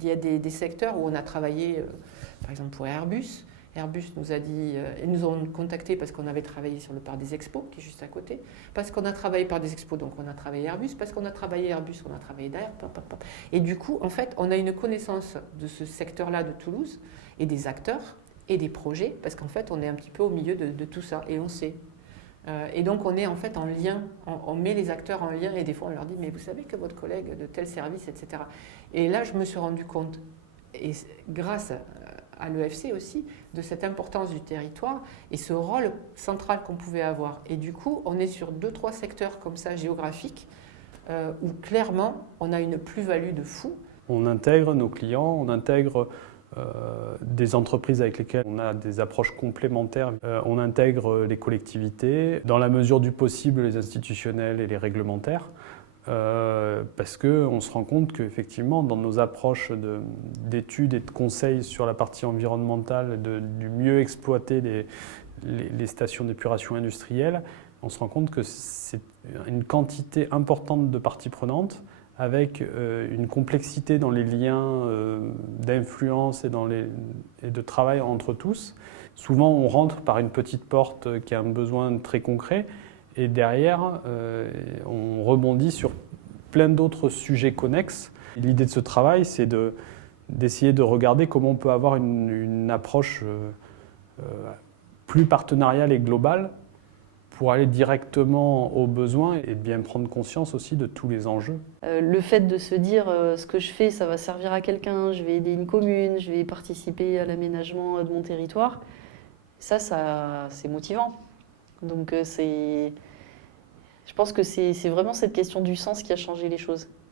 Il y a des secteurs où on a travaillé, par exemple pour Airbus. Airbus nous a dit, ils nous ont contactés parce qu'on avait travaillé sur le parc des expos, qui est juste à côté. Parce qu'on a travaillé par des expos, donc on a travaillé Airbus. Parce qu'on a travaillé Airbus, on a travaillé derrière. Et du coup, en fait, on a une connaissance de ce secteur-là de Toulouse et des acteurs et des projets, parce qu'en fait, on est un petit peu au milieu de tout ça et on sait. Et donc, on est en fait en lien, on met les acteurs en lien et des fois, on leur dit, mais vous savez que votre collègue de tel service, etc. Et là, je me suis rendu compte, et grâce à l'EFC aussi, de cette importance du territoire et ce rôle central qu'on pouvait avoir. Et du coup, on est sur 2-3 secteurs comme ça géographiques où clairement, on a une plus-value de fou. On intègre nos clients, on intègre des entreprises avec lesquelles on a des approches complémentaires. On intègre les collectivités, dans la mesure du possible les institutionnels et les réglementaires, parce qu'on se rend compte qu'effectivement, dans nos approches d'études et de conseils sur la partie environnementale, du mieux exploiter les stations d'épuration industrielle, on se rend compte que c'est une quantité importante de parties prenantes, avec une complexité dans les liens d'influence et de travail entre tous. Souvent, on rentre par une petite porte qui a un besoin très concret, et derrière, on rebondit sur plein d'autres sujets connexes. L'idée de ce travail, c'est d'essayer de regarder comment on peut avoir une approche plus partenariale et globale pour aller directement aux besoins et bien prendre conscience aussi de tous les enjeux. Le fait de se dire ce que je fais, ça va servir à quelqu'un, je vais aider une commune, je vais participer à l'aménagement de mon territoire, ça c'est motivant. Donc je pense que c'est vraiment cette question du sens qui a changé les choses.